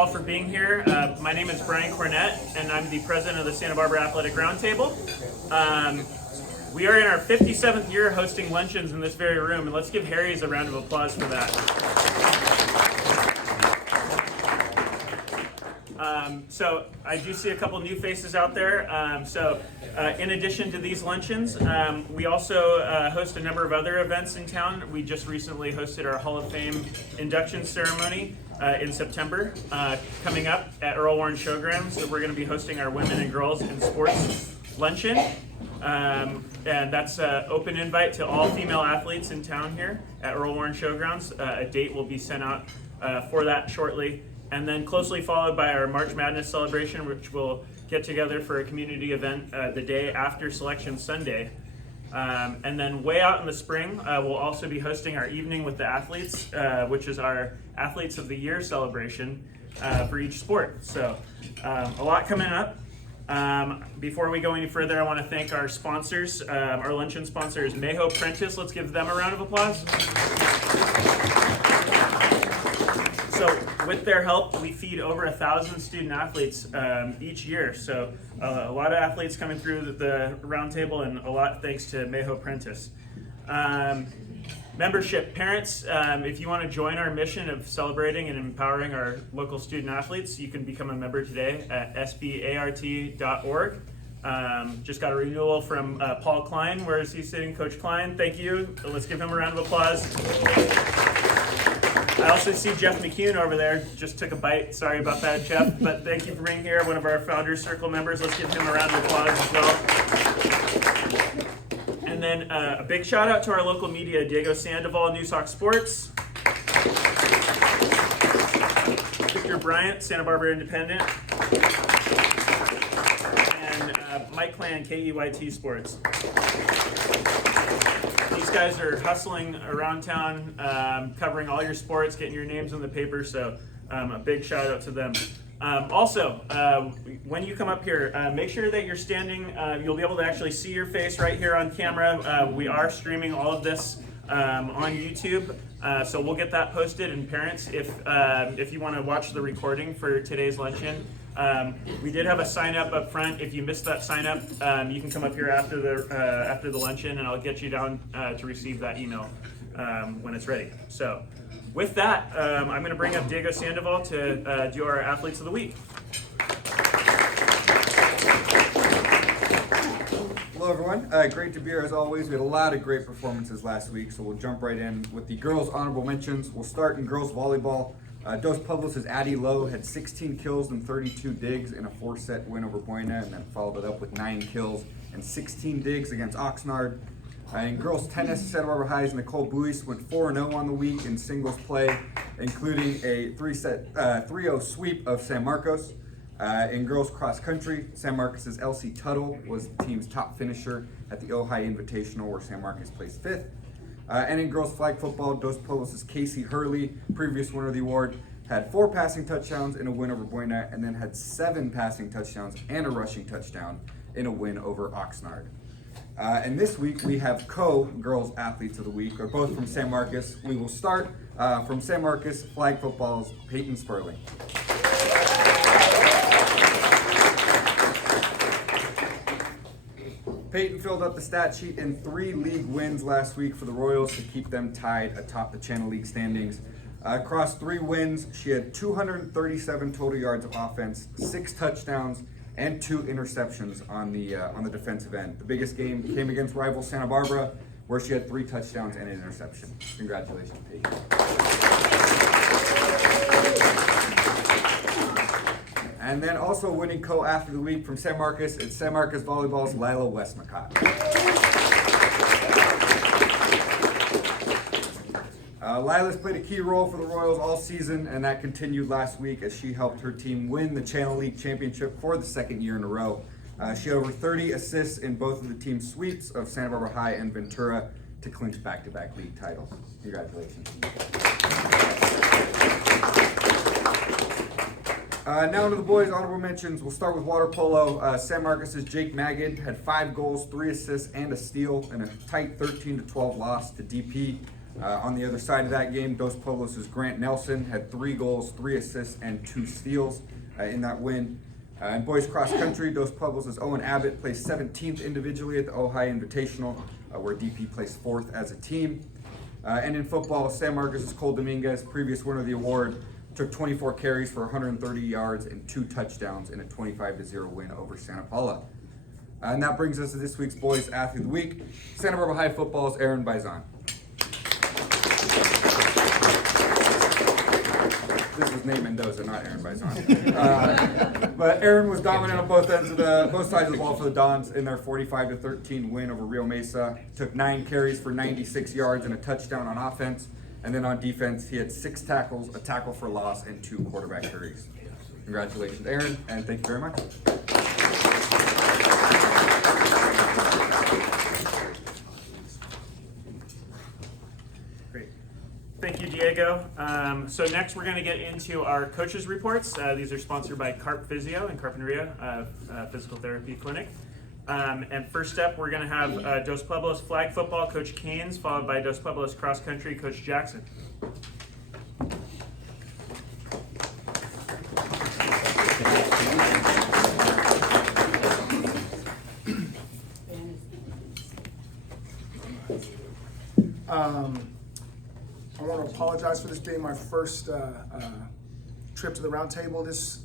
All for being here. My name is Brian Cornett, and I'm the president of the Santa Barbara Athletic Roundtable. We are in our 57th year hosting luncheons in this very room, and let's give Harry's a round of applause for that. So I do see a couple new faces out there. In addition to these luncheons, we also host a number of other events in town. We just recently hosted our Hall of Fame induction ceremony in September, coming up at Earl Warren Showgrounds. So we're going to be hosting our Women and Girls in Sports luncheon. And that's an open invite to all female athletes in town here at Earl Warren Showgrounds. A date will be sent out for that shortly. And then closely followed by our March Madness celebration, which will get together for a community event the day after Selection Sunday. And then way out in the spring, we'll also be hosting our Evening with the Athletes, which is our Athletes of the Year celebration for each sport. So a lot coming up. Before we go any further, I want to thank our sponsors. Our luncheon sponsor is Mayho Prentice. Let's give them a round of applause. So with their help, we feed over 1,000 student athletes each year. So a lot of athletes coming through the roundtable, and a lot thanks to Mayho Prentice. Membership, parents, if you want to join our mission of celebrating and empowering our local student athletes, you can become a member today at SBART.org. Just got a renewal from Paul Klein. Where is he sitting? Coach Klein, thank you. Let's give him a round of applause. I also see Jeff McCune over there. Just took a bite. Sorry about that, Jeff. But thank you for being here. One of our Founders Circle members. Let's give him a round of applause as well. And then a big shout out to our local media, Diego Sandoval, New Sox Sports. Victor Bryant, Santa Barbara Independent. And Mike Clan, KEYT Sports. These guys are hustling around town, covering all your sports, getting your names in the paper, so a big shout out to them. Also, when you come up here, make sure that you're standing. You'll be able to actually see your face right here on camera. We are streaming all of this on YouTube, so we'll get that posted. And parents, if you want to watch the recording for today's luncheon, we did have a sign up front. If you missed that sign up, you can come up here after the luncheon, and I'll get you down to receive that email when it's ready. So with that, I'm going to bring up Diego Sandoval to do our Athletes of the Week. Hello everyone, great to be here as always. We had a lot of great performances last week, so we'll jump right in with the girls' honorable mentions. We'll start in girls volleyball. Dos Pueblos' Addie Lowe had 16 kills and 32 digs in a 4-set win over Buena, and then followed it up with 9 kills and 16 digs against Oxnard. In girls tennis, Santa Barbara High's Nicole Buis went 4-0 on the week in singles play, including a 3-0 sweep of San Marcos. In girls cross country, San Marcos' Elsie Tuttle was the team's top finisher at the Ojai Invitational, where San Marcos placed 5th. And in girls flag football, Dos Pueblos' Casey Hurley, previous winner of the award, had 4 passing touchdowns in a win over Buena, and then had 7 passing touchdowns and a rushing touchdown in a win over Oxnard. And this week we have co-girls athletes of the week, or both from San Marcos. We will start from San Marcos flag football's Peyton Sperling. Peyton filled up the stat sheet in 3 league wins last week for the Royals to keep them tied atop the Channel League standings. Across 3 wins, she had 237 total yards of offense, 6 touchdowns, and 2 interceptions on the defensive end. The biggest game came against rival Santa Barbara, where she had 3 touchdowns and an interception. Congratulations, Peyton. And then also winning co-athlete of the week from San Marcos, it's San Marcos Volleyball's Lila Westmacott. Lila's played a key role for the Royals all season, and that continued last week as she helped her team win the Channel League Championship for the 2nd year in a row. She had over 30 assists in both of the team sweeps of Santa Barbara High and Ventura to clinch back-to-back league titles. Congratulations. Now to the boys' honorable mentions. We'll start with water polo. San Marcos' Jake Magid had 5 goals, 3 assists, and a steal in a tight 13-12 loss to DP. On the other side of that game, Dos Pueblos' Grant Nelson had 3 goals, 3 assists, and 2 steals in that win. In boys cross country, Dos Pueblos' Owen Abbott placed 17th individually at the Ojai Invitational, where DP placed 4th as a team. And in football, San Marcos' Cole Dominguez, previous winner of the award, took 24 carries for 130 yards and 2 touchdowns in a 25-0 win over Santa Paula. And that brings us to this week's Boys Athlete of the Week. Santa Barbara High Football's Aaron Baizan. This was Nate Mendoza, not Aaron Baizan. But Aaron was dominant on both sides of the ball for the Dons in their 45-13 win over Rio Mesa. Took 9 carries for 96 yards and a touchdown on offense. And then on defense, he had 6 tackles, a tackle for loss, and 2 quarterback hurries. Congratulations, Aaron, and thank you very much. Great. Thank you, Diego. So next we're going to get into our coaches' reports. These are sponsored by Carp Physio in Carpinteria, Physical Therapy Clinic. And first up, we're going to have Dos Pueblos flag football, Coach Keynes, followed by Dos Pueblos cross country, Coach Jackson. I want to apologize for this being my first trip to the round table this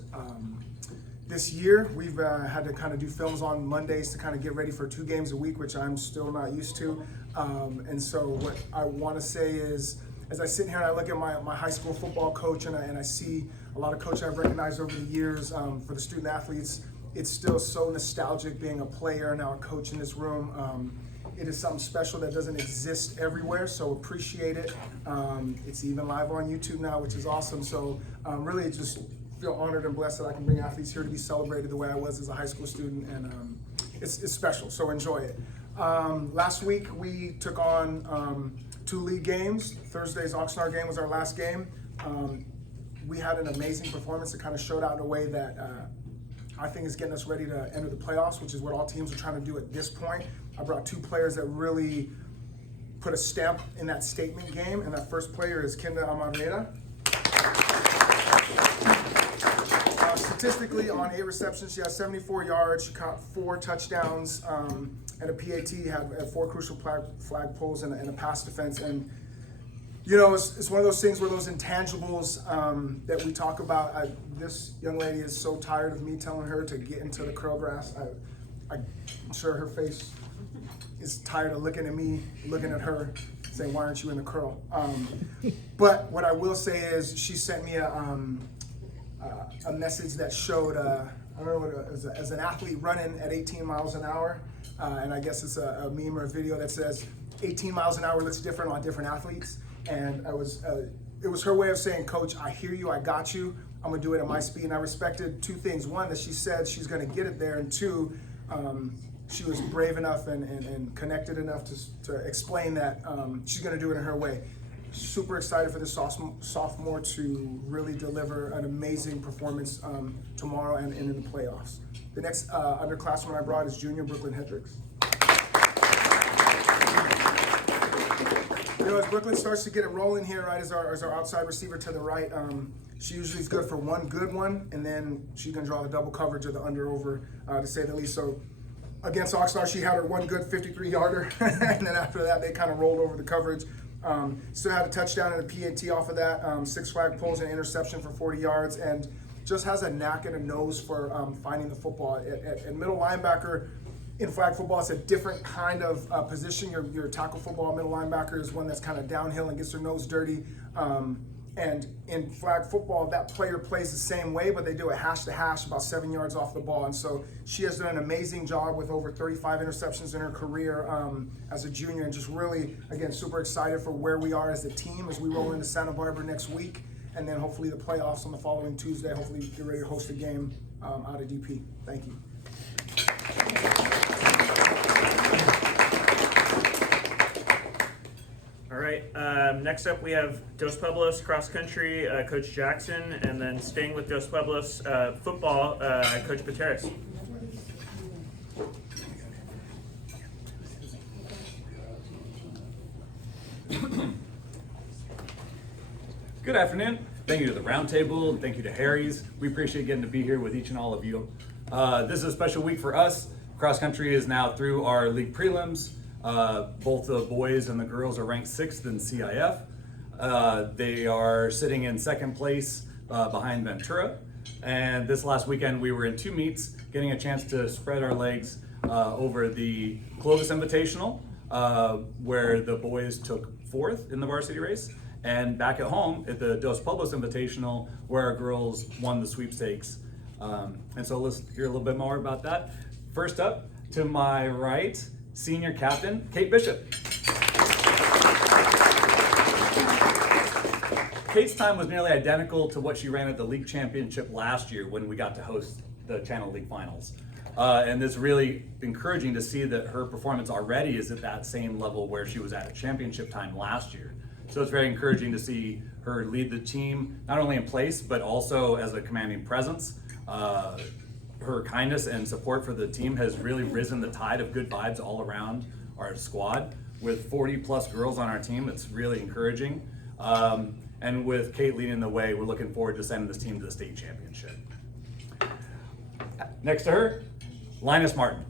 year. We've had to kind of do films on Mondays to kind of get ready for 2 games a week, which I'm still not used to. And so what I want to say is, as I sit here and I look at my high school football coach and I see a lot of coaches I've recognized over the years for the student athletes, it's still so nostalgic being a player and now a coach in this room. It is something special that doesn't exist everywhere, so appreciate it. It's even live on YouTube now, which is awesome. So really just feel honored and blessed that I can bring athletes here to be celebrated the way I was as a high school student, and it's special, so enjoy it. Last week we took on 2 league games. Thursday's Oxnard game was our last game. We had an amazing performance that kind of showed out in a way that I think is getting us ready to enter the playoffs, which is what all teams are trying to do at this point. I brought 2 players that really put a stamp in that statement game, and that first player is Kinda Amarrera. Statistically, on 8 receptions, she has 74 yards, she caught 4 touchdowns, and a PAT, had 4 crucial flag pulls and a pass defense. And you know, it's one of those things where those intangibles that we talk about, this young lady is so tired of me telling her to get into the curl grass. I'm sure her face is tired of looking at me, looking at her, saying, why aren't you in the curl? But what I will say is she sent me a message that showed, I don't know what it was, as an athlete running at 18 miles an hour, and I guess it's a meme or a video that says 18 miles an hour looks different on different athletes. And it was her way of saying, Coach, I hear you, I got you, I'm gonna do it at my speed. And I respected 2 things. 1, that she said she's gonna get it there, and 2, she was brave enough and connected enough to explain that she's gonna do it in her way. Super excited for this sophomore to really deliver an amazing performance tomorrow and in the playoffs. The next underclassman I brought is junior Brooklyn Hendricks. You know, as Brooklyn starts to get it rolling here, right, as our outside receiver to the right, she usually is good for 1 good one, and then she can draw the double coverage or the under-over, to say the least. So against Oxnard, she had her 1 good 53-yarder, and then after that, they kind of rolled over the coverage. Still had a touchdown and a PAT off of that, 6 flag pulls and interception for 40 yards, and just has a knack and a nose for finding the football. At middle linebacker, in flag football, it's a different kind of position. Your tackle football middle linebacker is one that's kind of downhill and gets their nose dirty. And in flag football, that player plays the same way, but they do it hash to hash, about 7 yards off the ball. And so she has done an amazing job with over 35 interceptions in her career as a junior, and just really, again, super excited for where we are as a team as we roll into Santa Barbara next week, and then hopefully the playoffs on the following Tuesday. Hopefully get ready to host a game out of DP. Thank you. All right, next up we have Dos Pueblos cross country, Coach Jackson, and then staying with Dos Pueblos football, Coach Pateras. Good afternoon. Thank you to the Roundtable, and thank you to Harry's. We appreciate getting to be here with each and all of you. This is a special week for us. Cross country is now through our league prelims. Both the boys and the girls are ranked 6th in CIF. They are sitting in 2nd place behind Ventura. And this last weekend we were in 2 meets, getting a chance to spread our legs over the Clovis Invitational, where the boys took 4th in the varsity race, and back at home at the Dos Pueblos Invitational, where our girls won the sweepstakes. And so let's hear a little bit more about that. First up, to my right, senior captain, Kate Bishop. Kate's time was nearly identical to what she ran at the league championship last year when we got to host the Channel League finals. And it's really encouraging to see that her performance already is at that same level where she was at championship time last year. So it's very encouraging to see her lead the team, not only in place, but also as a commanding presence. Her kindness and support for the team has really risen the tide of good vibes all around our squad. With 40 plus girls on our team, it's really encouraging. And with Kate leading the way, we're looking forward to sending this team to the state championship. Next to her, Linus Martin.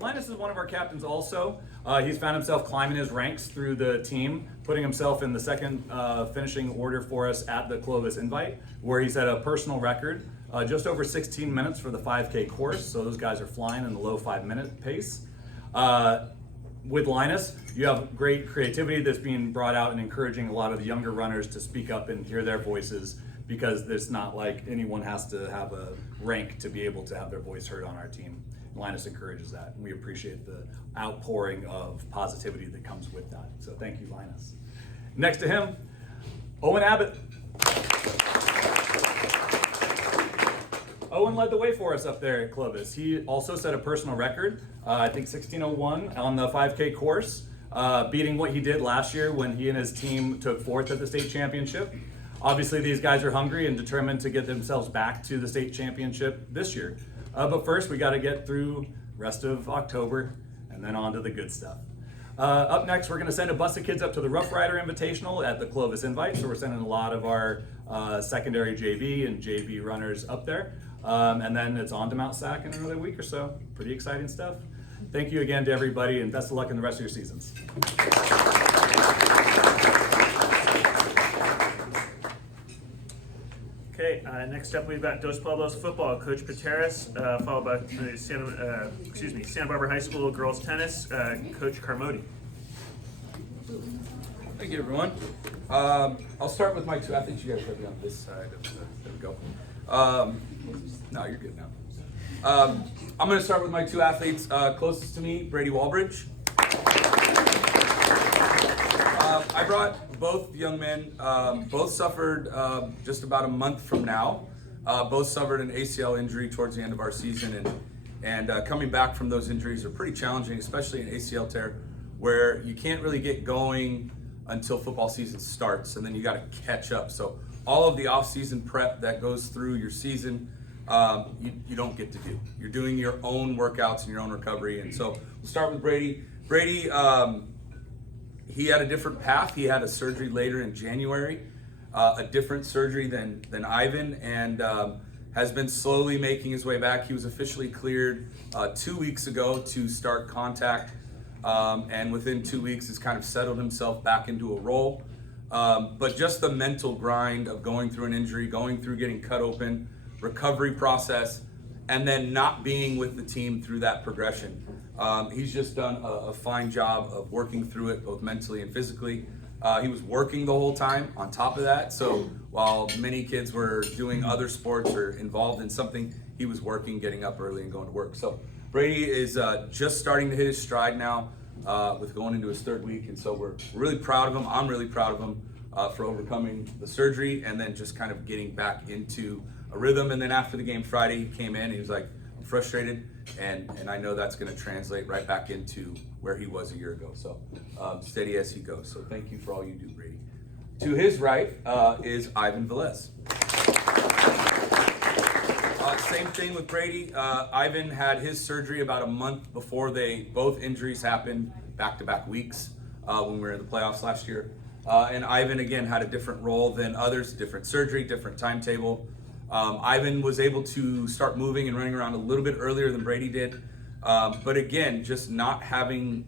Linus is one of our captains also. He's found himself climbing his ranks through the team, putting himself in the 2nd finishing order for us at the Clovis Invite, where he's at a personal record, just over 16 minutes for the 5K course. So those guys are flying in the low 5-minute pace. With Linus, you have great creativity that's being brought out and encouraging a lot of the younger runners to speak up and hear their voices, because it's not like anyone has to have a rank to be able to have their voice heard on our team. Linus encourages that, and we appreciate the outpouring of positivity that comes with that. So thank you, Linus. Next to him, Owen Abbott. Owen led the way for us up there at Clovis. He also set a personal record, I think 16:01 on the 5K course, beating what he did last year when he and his team took 4th at the state championship. Obviously, these guys are hungry and determined to get themselves back to the state championship this year. But first, we got to get through rest of October and then on to the good stuff. Up next, we're going to send a bus of kids up to the Rough Rider Invitational at the Clovis Invite. So we're sending a lot of our secondary JV and JV runners up there. And then it's on to Mount Sac in another week or so. Pretty exciting stuff. Thank you again to everybody, and best of luck in the rest of your seasons. Okay, next up we've got Dos Pueblos football, Coach Pateras, followed by Santa Barbara High School girls tennis, Coach Carmody. Thank you, everyone. I'll start with my 2 athletes. You guys will be on this side of the, there we go. No, you're good now. I'm going to start with my 2 athletes closest to me, Brady Walbridge. I brought both young men. Both suffered just about a month from now. Both suffered an ACL injury towards the end of our season, and coming back from those injuries are pretty challenging, especially an ACL tear, where you can't really get going until football season starts, and then you got to catch up. So all of the off-season prep that goes through your season, you don't get to do. You're doing your own workouts and your own recovery. And so we'll start with Brady. Brady, he had a different path. He had a surgery later in January, a different surgery than Ivan, and has been slowly making his way back. He was officially cleared 2 weeks ago to start contact, and within 2 weeks has kind of settled himself back into a role. But just the mental grind of going through an injury, going through getting cut open, recovery process, and then not being with the team through that progression. He's just done a fine job of working through it, both mentally and physically. He was working the whole time on top of that. So while many kids were doing other sports or involved in something, he was working, getting up early and going to work. So Brady is just starting to hit his stride now with going into his 3rd week. And so we're really proud of him. I'm really proud of him for overcoming the surgery and then just kind of getting back into a rhythm. And then after the game Friday, he came in, he was like, I'm frustrated, and I know that's going to translate right back into where he was a year ago. So steady as he goes. So thank you for all you do, Brady. To his right is Ivan Velez. Same thing with Brady. Ivan had his surgery about a month before both injuries happened, back-to-back weeks. when we were in the playoffs last year. And Ivan, again, had a different role than others, different surgery, different timetable. Ivan was able to start moving and running around a little bit earlier than Brady did. But again, just not having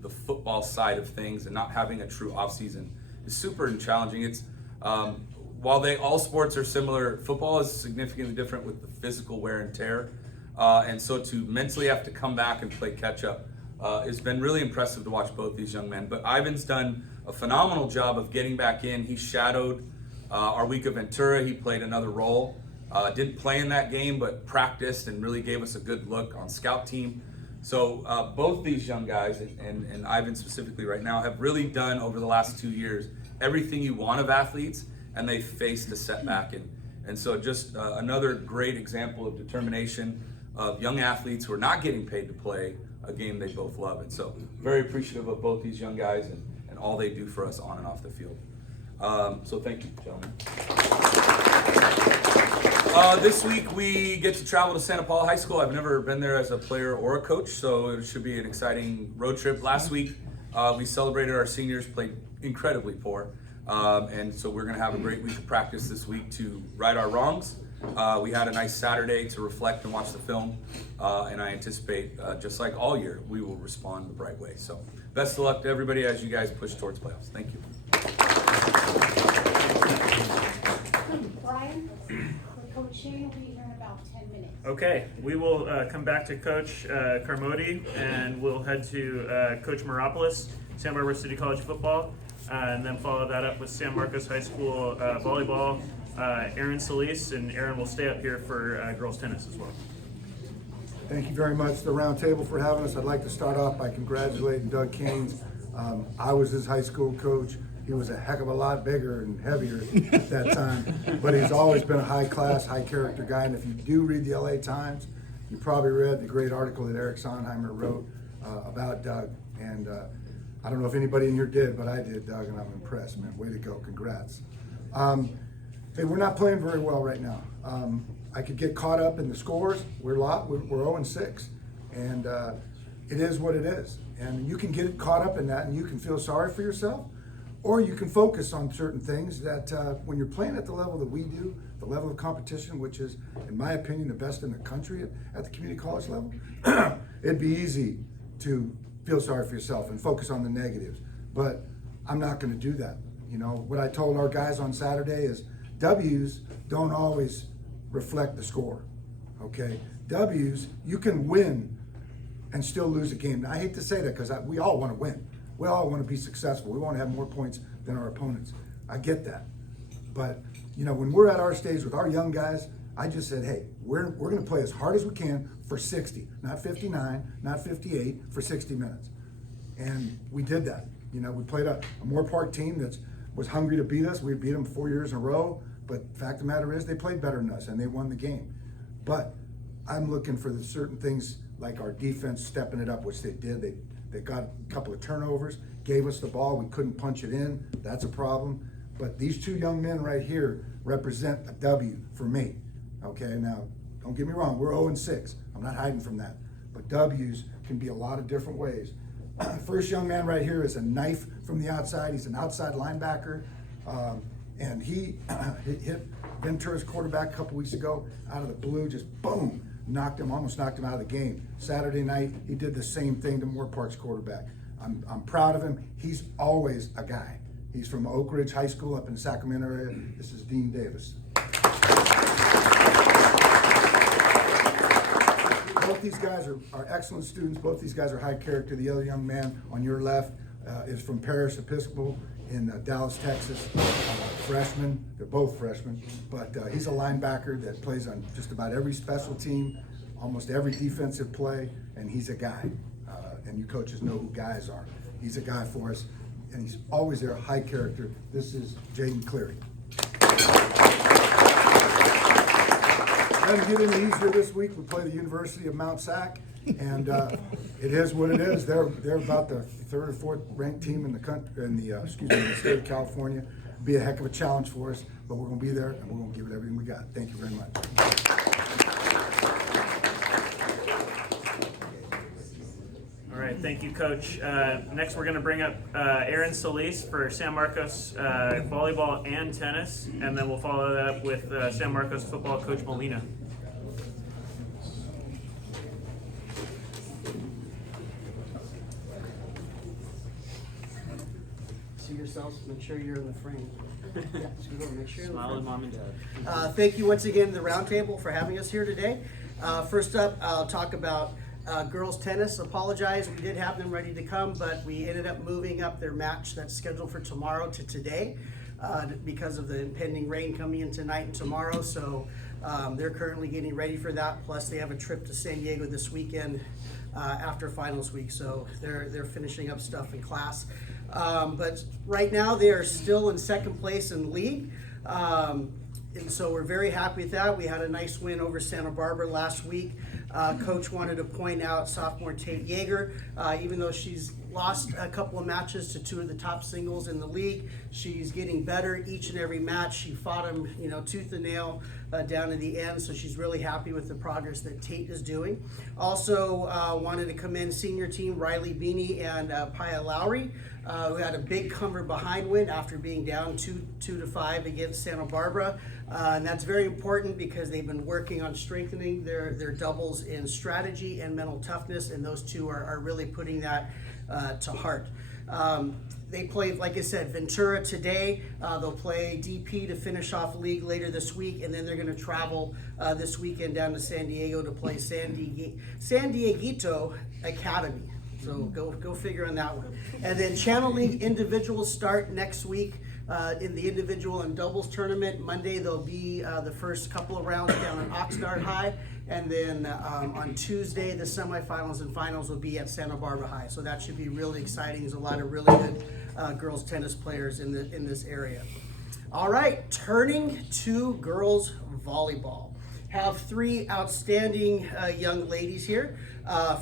the football side of things and not having a true offseason is super challenging. It's while all sports are similar, football is significantly different with the physical wear and tear. And so to mentally have to come back and play catch up, it's been really impressive to watch both these young men. But Ivan's done a phenomenal job of getting back in. He shadowed our week of Ventura. He played another role. Didn't play in that game, but practiced and really gave us a good look on scout team. So both these young guys, and Ivan specifically right now, have really done over the last 2 years everything you want of athletes, and they faced a setback. And so just another great example of determination of young athletes who are not getting paid to play a game they both love. And so very appreciative of both these young guys and all they do for us on and off the field. So thank you, gentlemen. This week we get to travel to Santa Paula High School. I've never been there as a player or a coach, so it should be an exciting road trip. Last week we celebrated our seniors, played incredibly poor. And so we're going to have a great week of practice this week to right our wrongs. We had a nice Saturday to reflect and watch the film, and I anticipate, just like all year, we will respond the right way. So best of luck to everybody as you guys push towards playoffs. Thank you. Brian, for coaching, will be here in about 10 minutes. Okay, we will come back to Coach Carmody, and we'll head to Coach Meropoulos, San Barbara City College football, and then follow that up with San Marcos High School volleyball. Aaron Solis, and Aaron will stay up here for girls tennis as well. Thank you very much to the round table for having us. I'd like to start off by congratulating Doug Caines. I was his high school coach. He was a heck of a lot bigger and heavier at that time, but he's always been a high class, high character guy. And if you do read the LA Times, you probably read the great article that Eric Sonheimer wrote about Doug. And I don't know if anybody in here did, but I did, Doug, and I'm impressed, man. Way to go, congrats. Hey, we're not playing very well right now. I could get caught up in the scores. We're 0-6, and it is what it is. And you can get caught up in that, and you can feel sorry for yourself, or you can focus on certain things that when you're playing at the level that we do, the level of competition, which is, in my opinion, the best in the country at the community college level, it'd be easy to feel sorry for yourself and focus on the negatives. But I'm not going to do that. You know, what I told our guys on Saturday is W's don't always reflect the score, okay? W's, you can win and still lose a game. Now, I hate to say that because we all want to win. We all want to be successful. We want to have more points than our opponents. I get that. But, you know, when we're at our stage with our young guys, I just said, hey, we're going to play as hard as we can for 60, not 59, not 58, for 60 minutes. And we did that. You know, we played a Moore Park team that was hungry to beat us. We beat them 4 years in a row. But the fact of the matter is they played better than us and they won the game. But I'm looking for the certain things like our defense stepping it up, which they did. They got a couple of turnovers, gave us the ball. We couldn't punch it in. That's a problem. But these two young men right here represent a W for me. Okay, now, don't get me wrong. We're 0-6. I'm not hiding from that. But W's can be a lot of different ways. First young man right here is a knife from the outside. He's an outside linebacker. And he hit Ventura's quarterback a couple weeks ago out of the blue, just boom, almost knocked him out of the game. Saturday night, he did the same thing to Moore Park's quarterback. I'm proud of him. He's always a guy. He's from Oak Ridge High School up in the Sacramento area. This is Dean Davis. Both these guys are excellent students. Both these guys are high character. The other young man on your left is from Parish Episcopal in Dallas, Texas. Freshman. They're both freshmen. But he's a linebacker that plays on just about every special team, almost every defensive play, and he's a guy. And you coaches know who guys are. He's a guy for us, and he's always there, high character. This is Jaden Cleary. Doesn't get any easier this week. We play the University of Mount Sac, and it is what it is. They're about the third or fourth ranked team in the country, in the state of California. Be a heck of a challenge for us, but we're going to be there and we're going to give it everything we got. Thank you very much. All right. right, thank you, Coach. Next, we're going to bring up Aaron Solis for San Marcos volleyball and tennis, and then we'll follow that up with San Marcos football Coach Molina. See yourselves, make sure you're in the frame. Yeah, scoot over, make sure you're in the Smile at frame. mom and dad. Thank you once again to the roundtable for having us here today. First up, I'll talk about girls tennis. Apologize, we did have them ready to come, but we ended up moving up their match that's scheduled for tomorrow to today because of the impending rain coming in tonight and tomorrow. So they're currently getting ready for that. Plus, they have a trip to San Diego this weekend after finals week. So they're finishing up stuff in class. But right now, they are still in second place in the league. And so we're very happy with that. We had a nice win over Santa Barbara last week. Coach wanted to point out sophomore Tate Yeager, even though she's lost a couple of matches to two of the top singles in the league, she's getting better each and every match. She fought him, tooth and nail down to the end, so she's really happy with the progress that Tate is doing. Also wanted to commend senior team Riley Beanie and Paya Lowry, who had a big cover behind win after being down 2-5 against Santa Barbara. And that's very important because they've been working on strengthening their doubles in strategy and mental toughness, and those two are really putting that to heart. They play, like I said, Ventura today. They'll play DP to finish off league later this week, and then they're going to travel this weekend down to San Diego to play San Dieguito Academy. So go figure on that one. And then Channel League individuals start next week in the individual and doubles tournament. Monday there'll be the first couple of rounds down at Oxnard High, and then on Tuesday the semifinals and finals will be at Santa Barbara High. So that should be really exciting. There's a lot of really good girls tennis players in this area. All right, turning to girls volleyball. Have three outstanding young ladies here.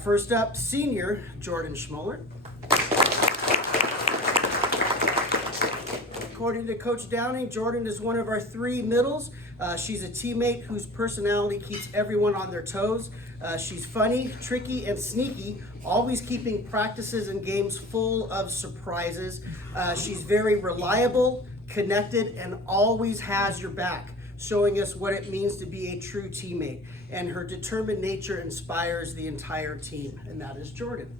First up, senior Jordan Schmoller. According to Coach Downing, Jordan is one of our three middles. She's a teammate whose personality keeps everyone on their toes. She's funny, tricky, and sneaky, always keeping practices and games full of surprises. She's very reliable, connected, and always has your back, showing us what it means to be a true teammate. And her determined nature inspires the entire team, and that is Jordan.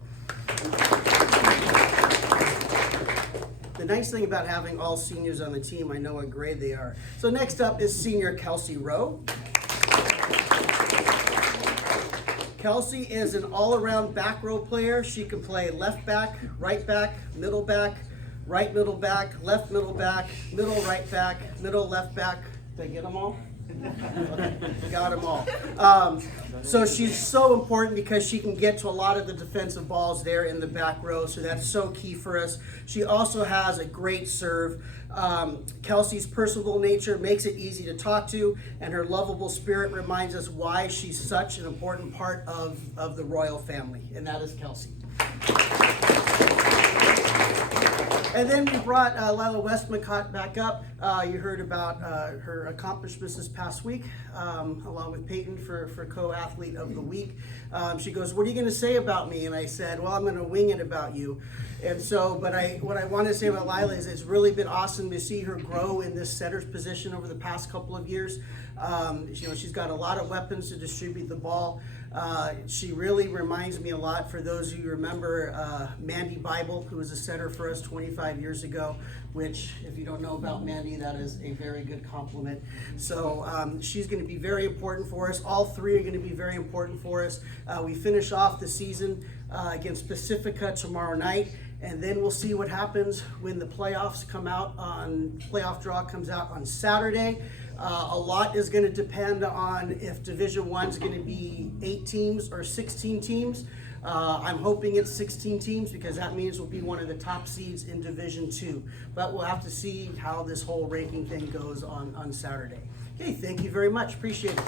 The nice thing about having all seniors on the team, I know what grade they are. So next up is senior Kelsey Rowe. Kelsey is an all-around back row player. She can play left back, right back, right middle back, left middle back, middle right back, middle left back. Did I get them all? Okay, got them all. So she's so important because she can get to a lot of the defensive balls there in the back row, so that's so key for us. She also has a great serve. Kelsey's personable nature makes it easy to talk to, and her lovable spirit reminds us why she's such an important part of the royal family, and that is Kelsey. And then we brought Lila Westmacott back up. You heard about her accomplishments this past week, along with Peyton for co-athlete of the week. She goes, "What are you going to say about me?" And I said, "Well, I'm going to wing it about you." And so, what I want to say about Lila is it's really been awesome to see her grow in this setter's position over the past couple of years. She's got a lot of weapons to distribute the ball. She really reminds me a lot, for those of you who remember Mandy Bible, who was a setter for us 25 years ago, which, if you don't know about Mandy, that is a very good compliment. So she's going to be very important for us. All three are going to be very important for us. We finish off the season against Pacifica tomorrow night, and then we'll see what happens when the playoff draw comes out on Saturday. A lot is going to depend on if Division I is going to be 8 teams or 16 teams. I'm hoping it's 16 teams because that means we'll be one of the top seeds in Division II. But we'll have to see how this whole ranking thing goes on Saturday. Okay, thank you very much. Appreciate it.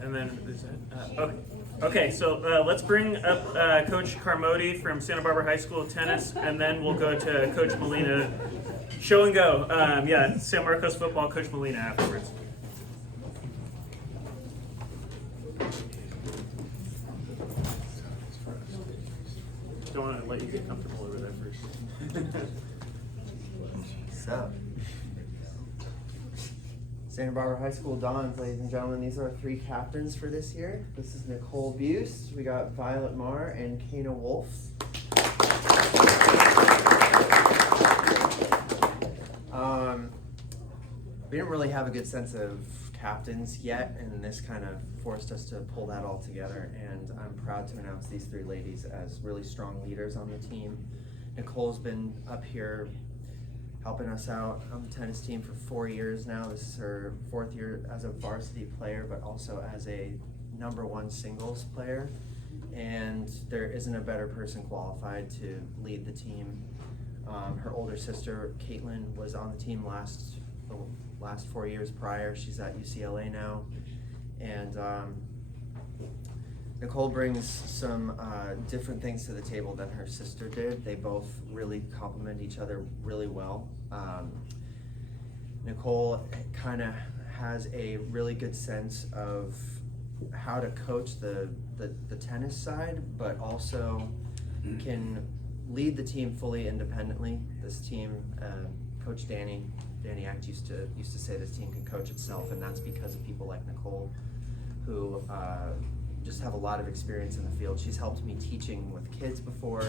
And then is that, okay, so let's bring up Coach Carmody from Santa Barbara High School tennis, and then we'll go to Coach Molina Show and go. Yeah, San Marcos football, Coach Molina afterwards. Don't want to let you get comfortable over there first. So, Santa Barbara High School Dons, ladies and gentlemen, these are our 3 captains for this year. This is Nicole Buse, we got Violet Marr, and Kana Wolfs. We didn't really have a good sense of captains yet, and this kind of forced us to pull that all together, and I'm proud to announce these 3 ladies as really strong leaders on the team. Nicole's been up here helping us out on the tennis team for 4 years now. This is her 4th year as a varsity player, but also as a #1 singles player, and there isn't a better person qualified to lead the team. Her older sister, Caitlin, was on the team the last 4 years prior. She's at UCLA now. And Nicole brings some different things to the table than her sister did. They both really complement each other really well. Nicole kind of has a really good sense of how to coach the tennis side, but also can lead the team fully independently. This team, Coach Danny Act used to say this team can coach itself, and that's because of people like Nicole, who just have a lot of experience in the field. She's helped me teaching with kids before.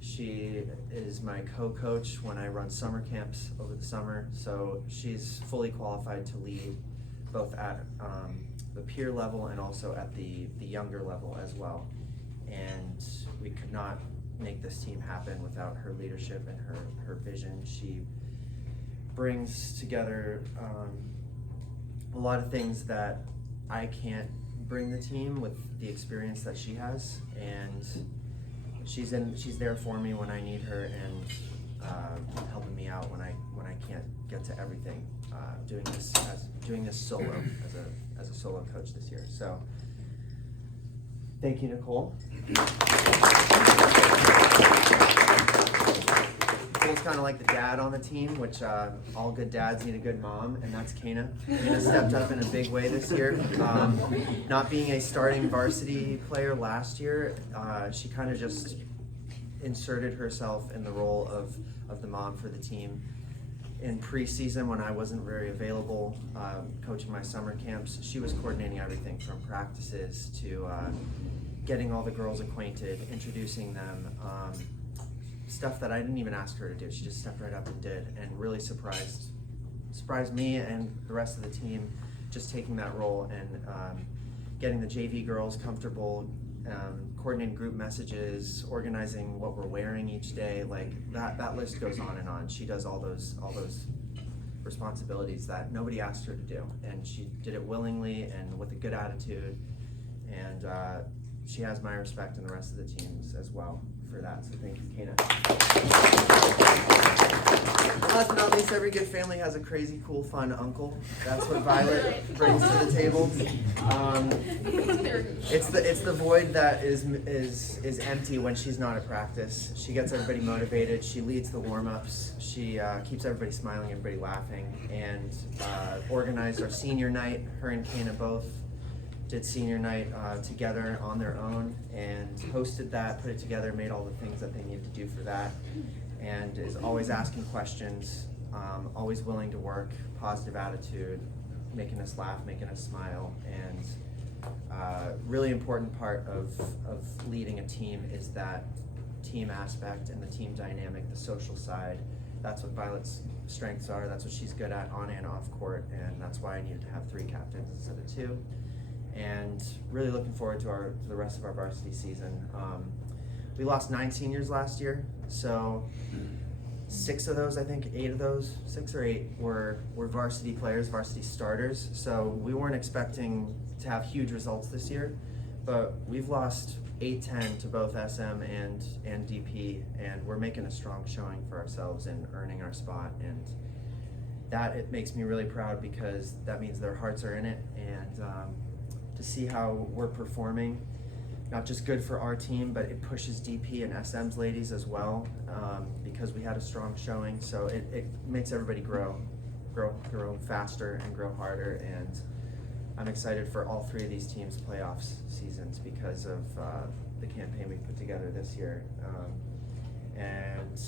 She is my co-coach when I run summer camps over the summer, so she's fully qualified to lead both at the peer level and also at the younger level as well. And we could not make this team happen without her leadership and her vision. She brings together a lot of things that I can't bring the team with the experience that she has, and she's there for me when I need her, and helping me out when I can't get to everything. Doing this solo as a solo coach this year. So thank you, Nicole. Nicole's kind of like the dad on the team, which all good dads need a good mom, and that's Kana. Kana stepped up in a big way this year. Not being a starting varsity player last year, she kind of just inserted herself in the role of the mom for the team. In preseason, when I wasn't very available coaching my summer camps, she was coordinating everything from practices to getting all the girls acquainted, introducing them, stuff that I didn't even ask her to do. She just stepped right up and did, and really surprised me and the rest of the team, just taking that role and getting the JV girls comfortable, coordinating group messages, organizing what we're wearing each day. Like that list goes on and on. She does all those responsibilities that nobody asked her to do, and she did it willingly and with a good attitude, and she has my respect and the rest of the teams as well for that, so thank you, Kana. Last but not least, every good family has a crazy, cool, fun uncle. That's what Violet brings to the table. It's the void that is empty when she's not at practice. She gets everybody motivated. She leads the warm-ups. She keeps everybody smiling, everybody laughing, and organized our senior night. Her and Kana both did senior night together on their own, and hosted that, put it together, made all the things that they needed to do for that, and is always asking questions, always willing to work, positive attitude, making us laugh, making us smile, and really important part of leading a team is that team aspect and the team dynamic, the social side. That's what Violet's strengths are, that's what she's good at on and off court, and that's why I needed to have 3 captains instead of 2. And really looking forward to the rest of our varsity season. We lost 9 seniors last year, so 6 of those, I think 8 of those, 6 or 8 were varsity players, varsity starters. So we weren't expecting to have huge results this year, but we've lost 8-10 to both SM and DP, and we're making a strong showing for ourselves and earning our spot. And that, it makes me really proud, because that means their hearts are in it, and to see how we're performing not just good for our team, but it pushes DP and SM's ladies as well, because we had a strong showing. So it makes everybody grow faster and grow harder. And I'm excited for all three of these teams' playoffs seasons because of the campaign we put together this year. And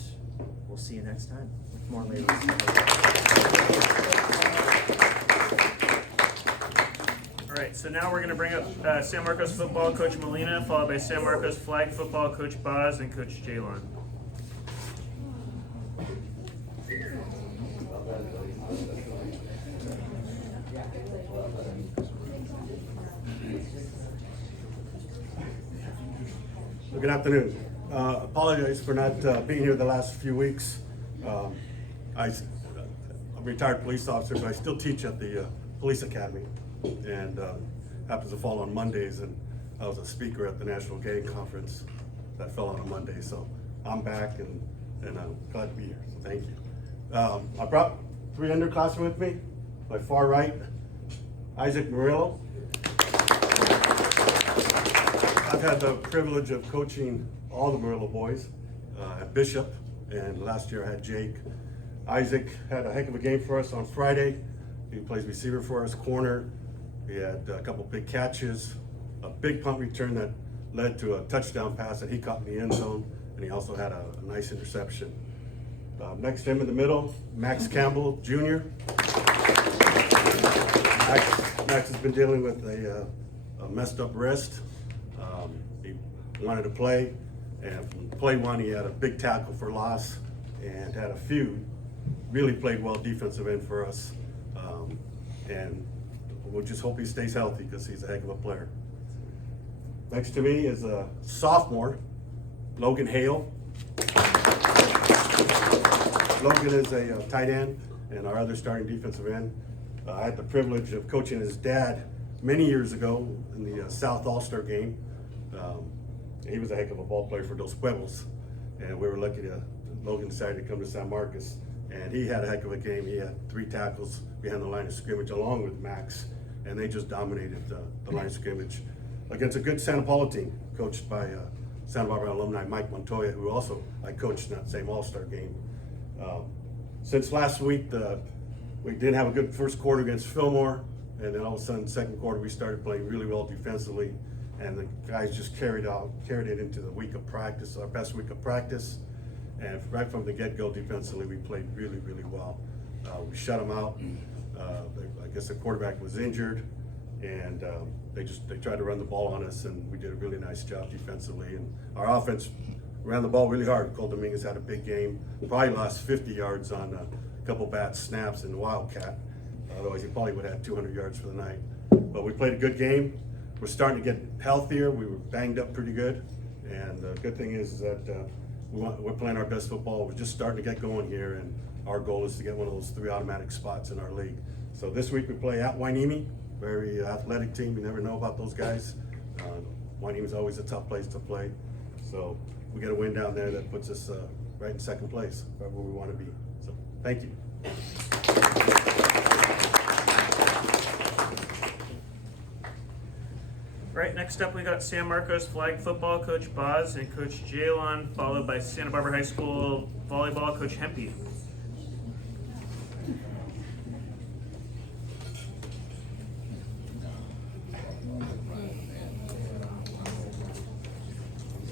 we'll see you next time with more ladies. All right, so now we're going to bring up San Marcos football coach Molina, followed by San Marcos flag football coach Boz and coach Jalon. Well, good afternoon. Apologize for not being here the last few weeks. I'm a retired police officer, but I still teach at the police academy, and happens to fall on Mondays. And I was a speaker at the National Gang Conference that fell on a Monday. So I'm back, and I'm glad to be here. So thank you. I brought 3 underclassmen with me. My far right, Isaac Murillo. I've had the privilege of coaching all the Murillo boys at Bishop, and last year I had Jake. Isaac had a heck of a game for us on Friday. He plays receiver for us, corner. He had a couple big catches, a big punt return that led to a touchdown pass that he caught in the end zone, and he also had a nice interception. Next to him in the middle, Max Campbell Jr. Max has been dealing with a messed up wrist. He wanted to play, and from play one he had a big tackle for loss and had a few. Really played well defensive end for us, and we'll just hope he stays healthy because he's a heck of a player. Next to me is a sophomore, Logan Hale. Logan is a tight end and our other starting defensive end. I had the privilege of coaching his dad many years ago in the South All-Star game. He was a heck of a ball player for Dos Pueblos, and we were lucky to, Logan decided to come to San Marcos, and he had a heck of a game. He had 3 tackles behind the line of scrimmage along with Max, and they just dominated the line of scrimmage against a good Santa Paula team, coached by Santa Barbara alumni Mike Montoya, who also I coached in that same All-Star game. Since last week, we didn't have a good first quarter against Fillmore, and then all of a sudden, second quarter, we started playing really well defensively, and the guys just carried it into the week of practice, our best week of practice. And right from the get-go defensively, we played really, really well. We shut them out. I guess the quarterback was injured, and they tried to run the ball on us, and we did a really nice job defensively. And our offense ran the ball really hard. Cole Dominguez had a big game. Probably lost 50 yards on a couple bad snaps in the Wildcat. Otherwise, he probably would have had 200 yards for the night. But we played a good game. We're starting to get healthier. We were banged up pretty good. And the good thing is that we're playing our best football. We're just starting to get going here, and our goal is to get one of those 3 automatic spots in our league. So this week we play at Wainimi, very athletic team. You never know about those guys. Wainimi is always a tough place to play. So we get a win down there that puts us right in second place, right where we want to be. So thank you. Right, next up we got San Marcos flag football coach Boz and coach Jalon, followed by Santa Barbara High School volleyball coach Hempy.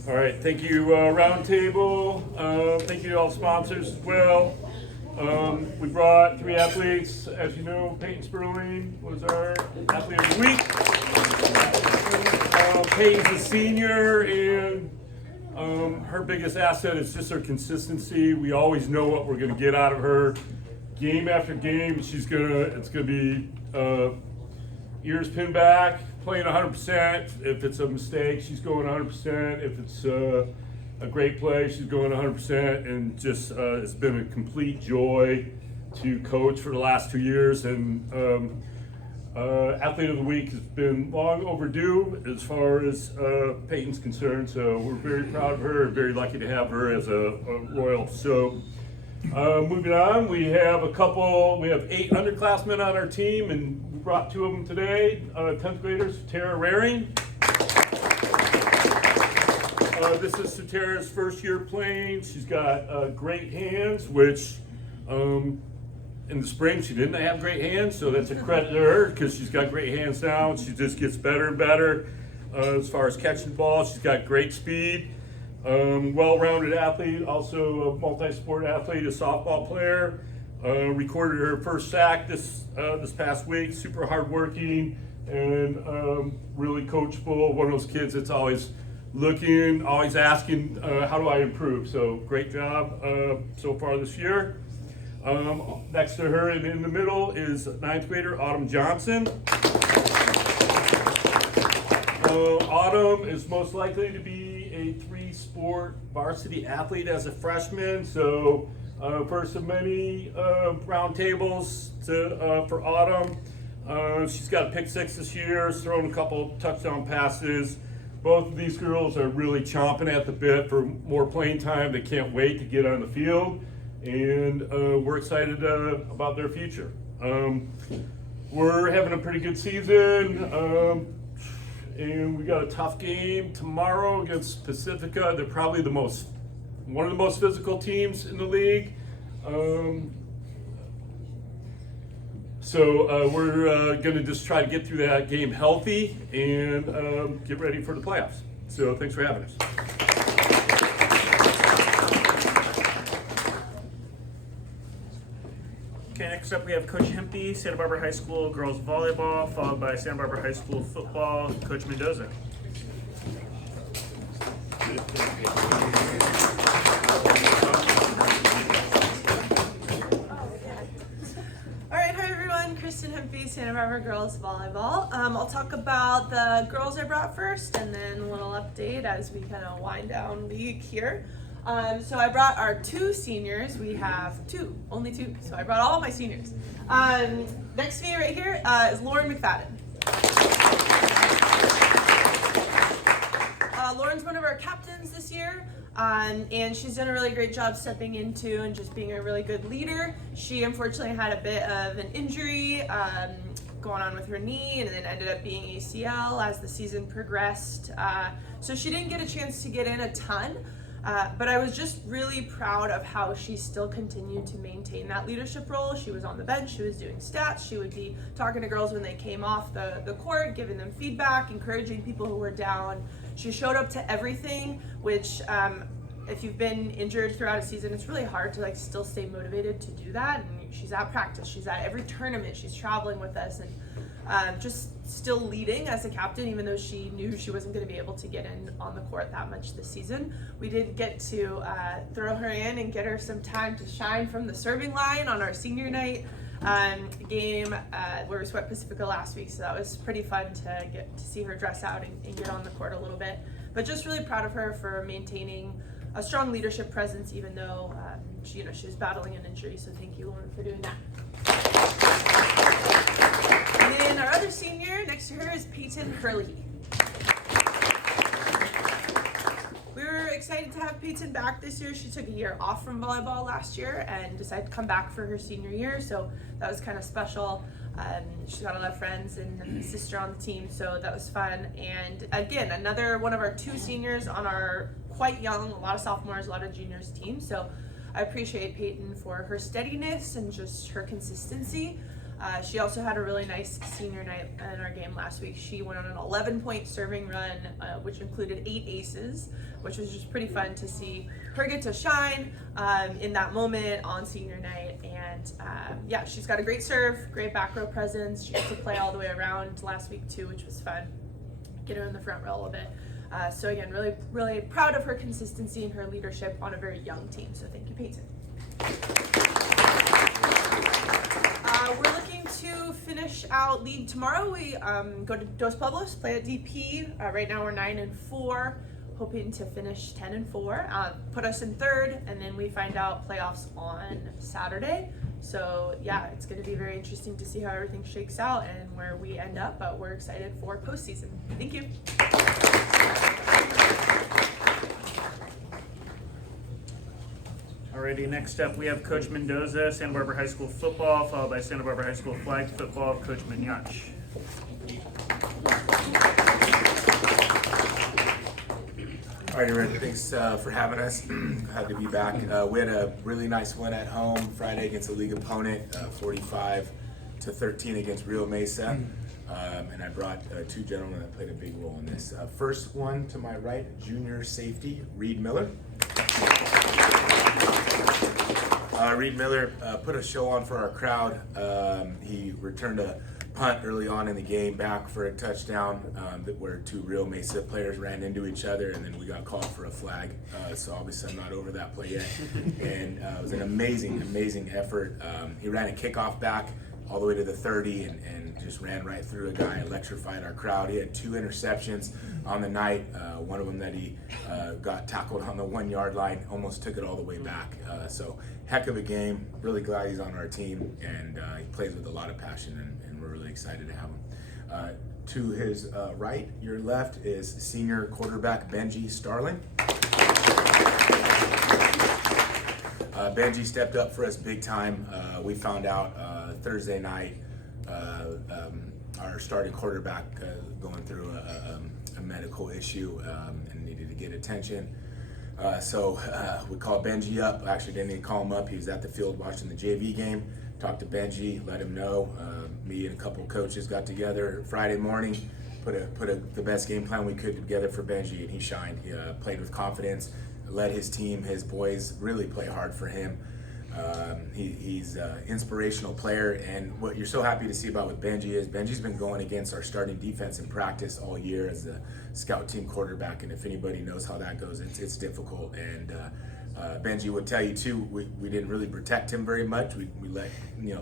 All right, thank you, Roundtable. Thank you to all sponsors as well. We brought 3 athletes. As you know, Peyton Sperling was our athlete of the week. Peyton's a senior, and her biggest asset is just her consistency. We always know what we're going to get out of her. Game after game, it's going to be ears pinned back, playing 100%. If it's a mistake, she's going 100%. If it's a great play, she's going 100%. And just it's been a complete joy to coach for the last 2 years. And Athlete of the Week has been long overdue as far as Peyton's concerned. So we're very proud of her and very lucky to have her as a Royal. So moving on, we have 8 underclassmen on our team, and we brought 2 of them today, 10th graders, Tara Raring This is Satara's first year playing. She's got great hands, which in the spring she didn't have great hands, so that's a credit to her because she's got great hands now, and she just gets better and better as far as catching the ball. She's got great speed, well-rounded athlete, also a multi-sport athlete, a softball player. Recorded her first sack this past week. Super hardworking and really coachable. One of those kids that's always looking, always asking, how do I improve? So great job so far this year. Next to her and in the middle is 9th grader Autumn Johnson. Autumn is most likely to be a 3-sport varsity athlete as a freshman. So first of many round tables for Autumn. She's got a pick 6 this year, has thrown a couple touchdown passes. Both of these girls are really chomping at the bit for more playing time. They can't wait to get on the field, and we're excited about their future. We're having a pretty good season, and we got a tough game tomorrow against Pacifica. They're probably one of the most physical teams in the league. So we're going to just try to get through that game healthy and get ready for the playoffs. So thanks for having us. Okay, next up we have Coach Hempy, Santa Barbara High School girls volleyball, followed by Santa Barbara High School football, Coach Mendoza. Santa Barbara girls volleyball. I'll talk about the girls I brought first and then a little update as we kind of wind down week here. So I brought our 2 seniors. We have only two. So I brought all of my seniors. Next to me right here is Lauren McFadden. Lauren's one of our captains this year. And she's done a really great job stepping into and just being a really good leader. She unfortunately had a bit of an injury going on with her knee, and then ended up being ACL as the season progressed. So she didn't get a chance to get in a ton, but I was just really proud of how she still continued to maintain that leadership role. She was on the bench, she was doing stats, she would be talking to girls when they came off the court, giving them feedback, encouraging people who were down. She showed up to everything, which if you've been injured throughout a season, it's really hard to still stay motivated to do that. And she's at practice, she's at every tournament, she's traveling with us, and just still leading as a captain, even though she knew she wasn't going to be able to get in on the court that much this season. We did get to throw her in and get her some time to shine from the serving line on our senior night game where we swept Pacifica last week, so that was pretty fun to get to see her dress out and get on the court a little bit. But just really proud of her for maintaining a strong leadership presence, even though she was battling an injury. So thank you, Lauren, for doing that. And then our other senior next to her is Peyton Hurley. We were excited to have Peyton back this year. She took a year off from volleyball last year and decided to come back for her senior year, so that was kind of special. She's got a lot of friends and a sister on the team, so that was fun. And again, another one of our 2 seniors on our quite young, a lot of sophomores, a lot of juniors team. So I appreciate Peyton for her steadiness and just her consistency. She also had a really nice senior night in our game last week. She went on an 11-point serving run, which included 8 aces, which was just pretty fun to see her get to shine in that moment on senior night. And yeah, she's got a great serve, great back row presence. She got to play all the way around last week too, which was fun. Get her in the front row a little bit. So again, really, really proud of her consistency and her leadership on a very young team. So thank you, Peyton. We're looking to finish out league tomorrow. We go to Dos Pueblos, play at DP. Right now we're 9-4, hoping to finish 10-4. Put us in 3rd, and then we find out playoffs on Saturday. So yeah, it's going to be very interesting to see how everything shakes out and where we end up, but we're excited for postseason. Thank you. Alrighty, next up we have Coach Mendoza, Santa Barbara High School football, followed by Santa Barbara High School flag football, Coach Mignach. All right, Rick, thanks for having us. Glad to be back. We had a really nice win at home Friday against a league opponent, 45-13 against Rio Mesa. And I brought two gentlemen that played a big role in this. First one to my right, junior safety, Reed Miller. Reed Miller put a show on for our crowd. He returned a punt early on in the game back for a touchdown where two Rio Mesa players ran into each other, and then we got called for a flag. So obviously I'm not over that play yet. And it was an amazing effort. He ran a kickoff back all the way to the 30 and just ran right through a guy, electrified our crowd. He had 2 interceptions on the night. One of them that he got tackled on the 1 yard line, almost took it all the way back. So heck of a game. Really glad he's on our team, and he plays with a lot of passion, and we're really excited to have him. To his right, your left, is senior quarterback Benji Starling. Benji stepped up for us big time. We found out Thursday night our starting quarterback going through a medical issue and needed to get attention. So we called Benji up. Actually, didn't even call him up. He was at the field watching the JV game. Talked to Benji, let him know. Me and a couple coaches got together Friday morning, put the best game plan we could together for Benji, and he shined. He played with confidence, led his team. His boys really play hard for him. He's an inspirational player, and what you're so happy to see about with Benji is Benji's been going against our starting defense in practice all year as a scout team quarterback, and if anybody knows how that goes, it's difficult. And Benji would tell you too, we didn't really protect him very much. We let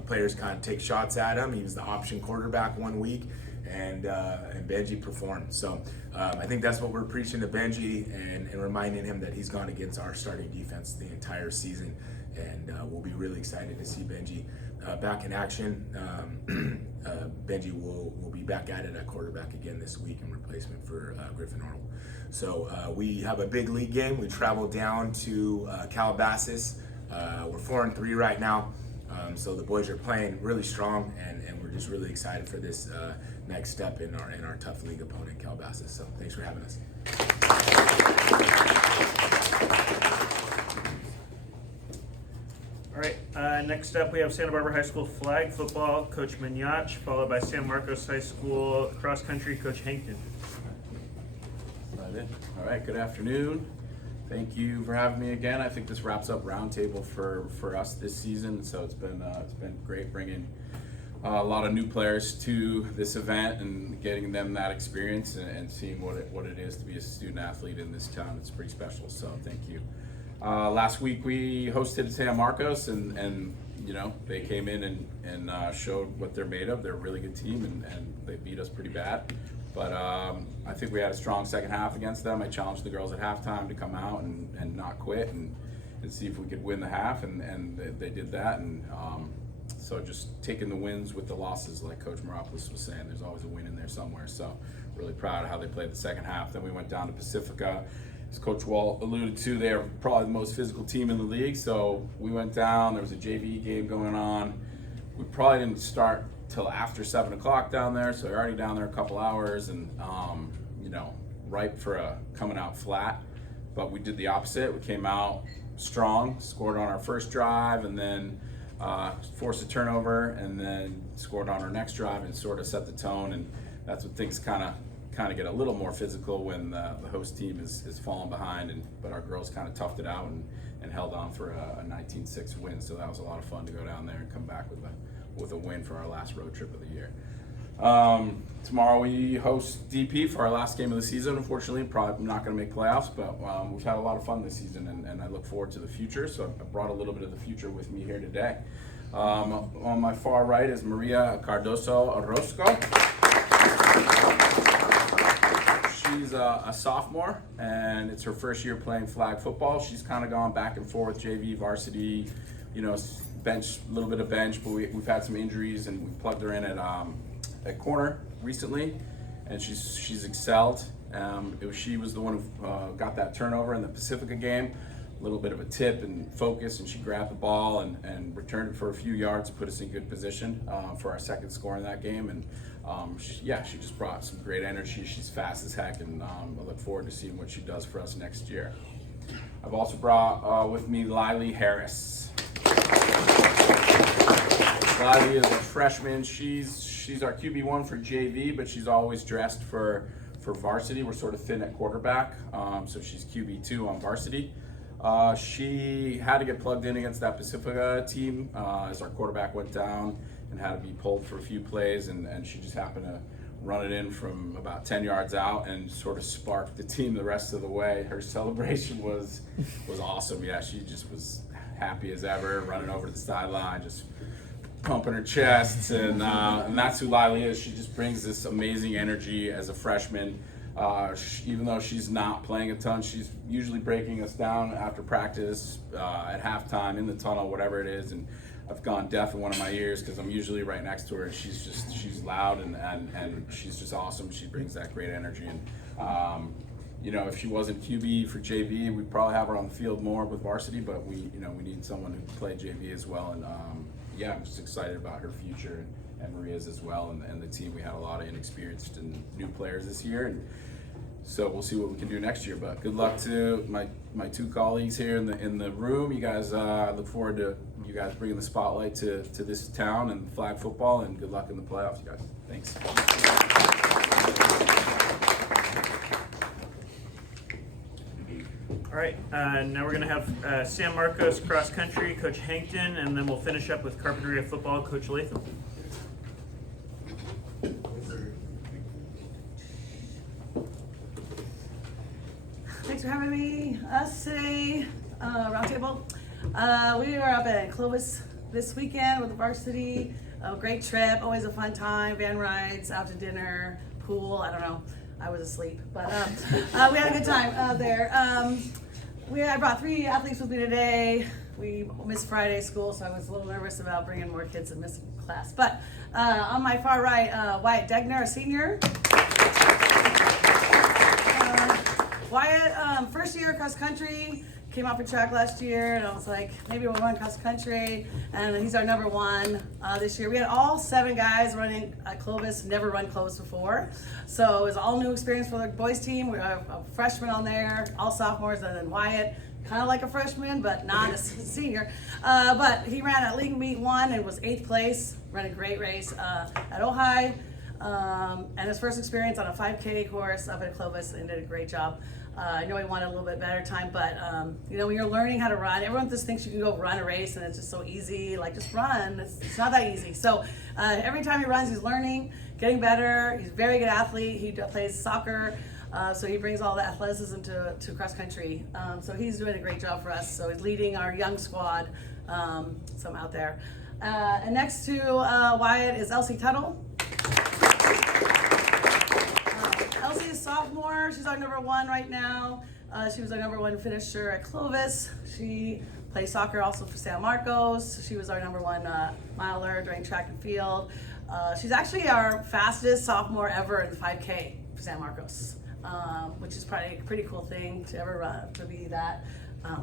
players kind of take shots at him. He was the option quarterback 1 week, and Benji performed. So I think that's what we're preaching to Benji and reminding him that he's gone against our starting defense the entire season. And we'll be really excited to see Benji back in action. Benji will be back at it at quarterback again this week in replacement for Griffin Arnold. So we have a big league game. We travel down to Calabasas. We're 4-3 right now. So the boys are playing really strong, and we're just really excited for this next step in our tough league opponent, Calabasas. So thanks for having us. All right, next up we have Santa Barbara High School flag football, Coach Mignach, followed by San Marcos High School cross country, Coach Hankton. All right, good afternoon. Thank you for having me again. I think this wraps up roundtable for us this season. So it's been great bringing a lot of new players to this event and getting them that experience and seeing what it is to be a student athlete in this town. It's pretty special. So thank you. Last week we hosted San Marcos, and they came in and showed what they're made of. They're a really good team, and they beat us pretty bad. But I think we had a strong second half against them. I challenged the girls at halftime to come out and not quit and see if we could win the half, and they did that. And so just taking the wins with the losses, like Coach Moropoulos was saying, there's always a win in there somewhere. So really proud of how they played the second half. Then we went down to Pacifica. As Coach Walt alluded to, they are probably the most physical team in the league. So we went down, there was a JV game going on. We probably didn't start till after 7 o'clock down there. So we're already down there a couple hours and, ripe for a coming out flat. But we did the opposite. We came out strong, scored on our first drive, and then forced a turnover, and then scored on our next drive and sort of set the tone. And that's when things kind of get a little more physical when the host team is falling behind, but our girls kind of toughed it out and held on for a 19-6 win. So that was a lot of fun to go down there and come back with a win for our last road trip of the year. Tomorrow we host DP for our last game of the season. Unfortunately, probably not going to make playoffs, but we've had a lot of fun this season, and I look forward to the future. So I brought a little bit of the future with me here today. On my far right is Maria Cardoso Orozco. She's a sophomore, and it's her first year playing flag football. She's kind of gone back and forth, JV, varsity, bench, a little bit of bench, but we've had some injuries, and we plugged her in at corner recently, and she's excelled. She was the one who got that turnover in the Pacifica game. A little bit of a tip and focus, and she grabbed the ball and returned it for a few yards, put us in good position for our second score in that game. And she just brought some great energy. She's fast as heck, and I look forward to seeing what she does for us next year. I've also brought with me Lily Harris. Lily is a freshman. She's our QB1 for JV, but she's always dressed for varsity. We're sort of thin at quarterback, so she's QB2 on varsity. She had to get plugged in against that Pacifica team as our quarterback went down and had to be pulled for a few plays, and she just happened to run it in from about 10 yards out and sort of sparked the team the rest of the way. Her celebration was awesome. Yeah, she just was happy as ever, running over to the sideline, just pumping her chest, and that's who Lily is. She just brings this amazing energy as a freshman. Even though she's not playing a ton, she's usually breaking us down after practice, at halftime, in the tunnel, whatever it is. And I've gone deaf in one of my ears because I'm usually right next to her. And she's loud and she's just awesome. She brings that great energy. And if she wasn't QB for JV, we'd probably have her on the field more with varsity. But we need someone who can play JV as well. And I'm just excited about her future and Maria's as well, and the team. We had a lot of inexperienced and new players this year, and so we'll see what we can do next year. But good luck to my two colleagues here in the room. You guys, I look forward to you guys bringing the spotlight to this town and flag football, and good luck in the playoffs, you guys. Thanks. All right, now we're going to have San Marcos cross country, Coach Hankton, and then we'll finish up with Carpinteria football, Coach Latham. Thanks for having me. Us today, roundtable. We are up at Clovis this weekend with the varsity. A great trip, always a fun time. Van rides, out to dinner, pool. I don't know. I was asleep, but we had a good time out there. I brought 3 athletes with me today. We missed Friday school, so I was a little nervous about bringing more kids and missing class. But on my far right, Wyatt Degner, a senior. Wyatt, first year cross country, came out for track last year, and I was like, maybe we'll run cross country, and he's our number 1 this year. We had all 7 guys running at Clovis, never run Clovis before, so it was all new experience for the boys team. We have a freshman on there, all sophomores, and then Wyatt, kind of like a freshman, but not a senior. But he ran at League Meet 1 and was 8th place, ran a great race at Ojai, and his first experience on a 5K course up at Clovis, and did a great job. I know he wanted a little bit better time, but when you're learning how to run, everyone just thinks you can go run a race and it's just so easy. Like, just run. It's not that easy. So every time he runs, he's learning, getting better. He's a very good athlete. He plays soccer, so he brings all the athleticism to cross country. So he's doing a great job for us. So he's leading our young squad, so I'm out there. And next to Wyatt is Elsie Tuttle. Elsie is sophomore. She's our number 1 right now. She was our number 1 finisher at Clovis. She plays soccer also for San Marcos. She was our number 1 miler during track and field. She's actually our fastest sophomore ever in 5K for San Marcos, which is probably a pretty cool thing to ever run, to be that,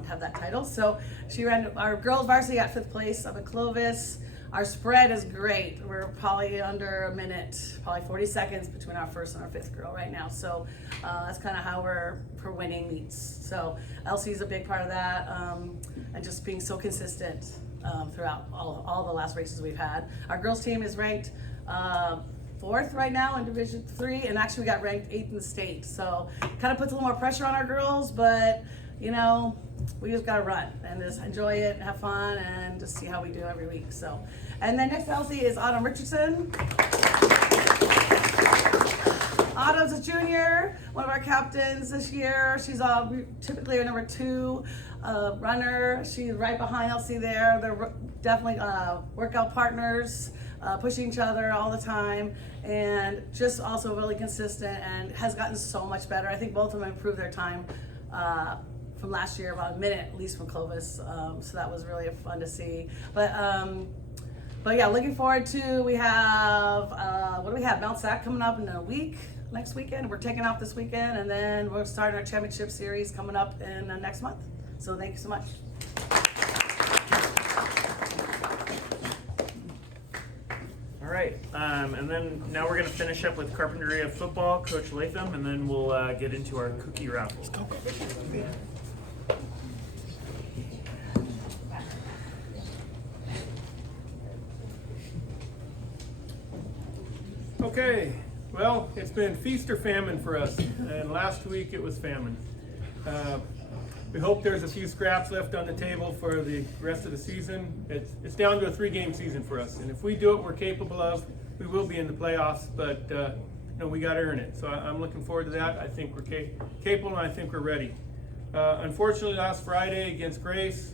have that title. So she ran our girls varsity at 5th place up at Clovis. Our spread is great. We're probably under a minute, probably 40 seconds between our 1st and our 5th girl right now. So that's kind of how we're winning meets. So Elsie's a big part of that, and just being so consistent throughout all the last races we've had. Our girls team is ranked 4th right now in Division 3, and actually we got ranked 8th in the state. So kind of puts a little more pressure on our girls, but we just gotta run and just enjoy it and have fun and just see how we do every week. So, and then next to Elsie is Autumn Richardson. Autumn's a junior, one of our captains this year. She's typically our number 2 runner. She's right behind Elsie there. They're definitely workout partners, pushing each other all the time, and just also really consistent and has gotten so much better. I think both of them improved their time from last year, about a minute at least from Clovis, so that was really fun to see. But yeah, looking forward to, we have, what do we have, Mount Sac coming up in a week, next weekend. We're taking off this weekend, and then we're starting our championship series coming up in next month. So thank you so much. All right, and then now we're gonna finish up with Carpinteria football, Coach Latham, and then we'll get into our cookie raffle. Okay, well, it's been feast or famine for us, and last week it was famine. We hope there's a few scraps left on the table for the rest of the season. It's down to a 3-game season for us, and if we do what we're capable of, we will be in the playoffs, but we got to earn it. So I'm looking forward to that. I think we're capable, and I think we're ready. Unfortunately, last Friday against Grace,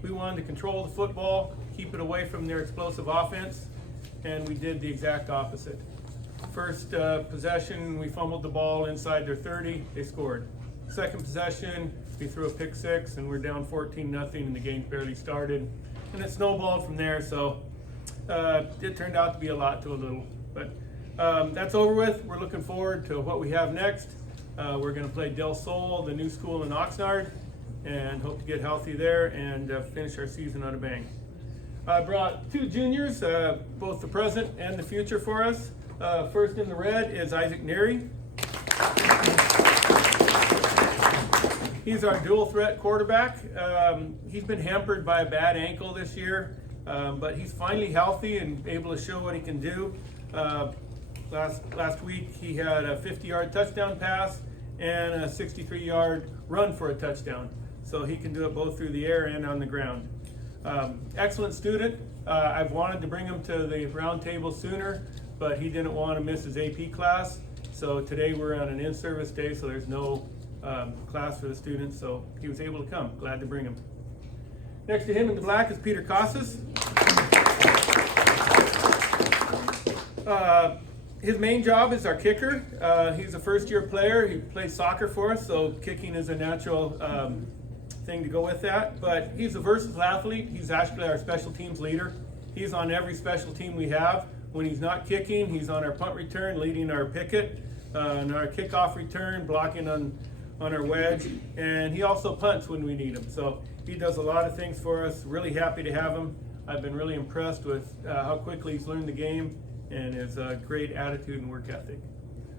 we wanted to control the football, keep it away from their explosive offense, and we did the exact opposite. First possession, we fumbled the ball inside their 30, they scored. Second possession, we threw a pick 6, and we're down 14-0, and the game barely started. And it snowballed from there, so it turned out to be a lot to a little. But that's over with. We're looking forward to what we have next. We're going to play Del Sol, the new school in Oxnard, and hope to get healthy there and finish our season on a bang. I brought 2 juniors, both the present and the future for us. First in the red is Isaac Neary. He's our dual threat quarterback. He's been hampered by a bad ankle this year, but he's finally healthy and able to show what he can do. Last week he had a 50-yard touchdown pass and a 63-yard run for a touchdown. So he can do it both through the air and on the ground. Excellent student. I've wanted to bring him to the round table sooner, but he didn't want to miss his AP class. So today we're on an in-service day, so there's no class for the students, so he was able to come. Glad to bring him. Next to him in the black is Peter Casas. His main job is our kicker. He's a first-year player. He plays soccer for us, so kicking is a natural thing to go with that. But he's a versatile athlete. He's actually our special teams leader. He's on every special team we have. When he's not kicking, he's on our punt return, leading our picket, and our kickoff return, blocking on our wedge, and he also punts when we need him. So he does a lot of things for us. Really happy to have him. I've been really impressed with how quickly he's learned the game and his great attitude and work ethic.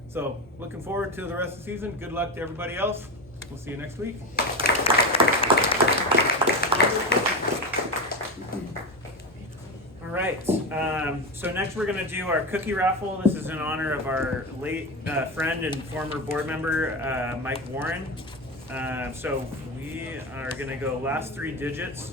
So looking forward to the rest of the season. Good luck to everybody else. We'll see you next week. All right, so next we're gonna do our cookie raffle. This is in honor of our late friend and former board member, Mike Warren. So we are gonna go last 3 digits.